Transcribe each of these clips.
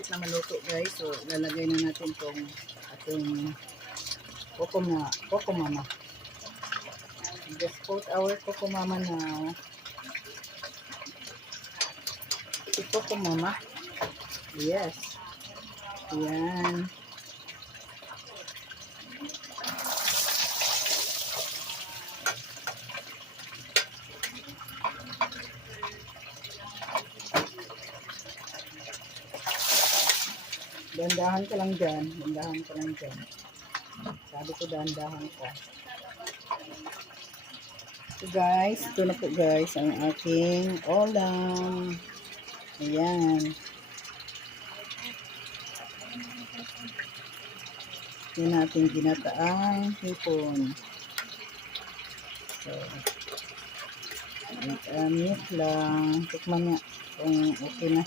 malapit na maluto guys. So lalagay na natin tong ating Coco Mama. Just put our Coco Mama now. Si Coco Mama. Yes. Ayan. Dandahan ka lang dyan. Dandahan ka lang dyan. Sabi ko dandahan ka. So guys, ito na po guys ang aking ulam. Ayan. Yan natin ginataang hipon. So, meat lang. Tikman nga kung okay na.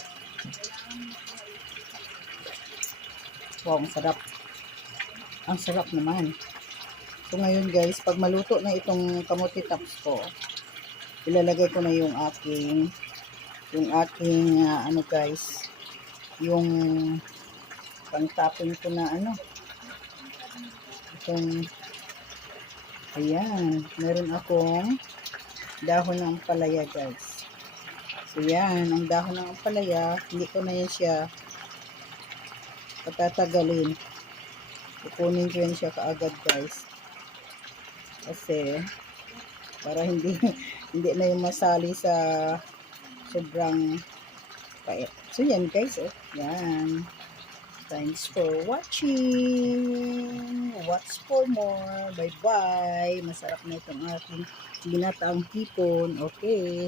Wow, ang sarap. Ang sarap naman. So ngayon guys, pag maluto na itong kamote tops ko, ilalagay ko na yung aking ano guys, yung pang-topping ko na ano. Itong, ayan, meron akong dahon ng ampalaya guys. So yan, ang dahon ng ampalaya, hindi ko na yan siya patatagalin. Kukunin ko yan siya kaagad guys. Kasi para hindi na yung masali sa sobrang pait. So yan guys, oh. Yan. Thanks for watching. Watch for more. Bye-bye. Masarap na itong ating ginataang hipon. Okay.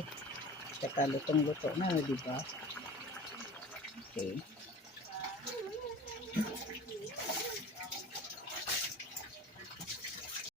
Tsaka lutong-luto na, diba? Okay.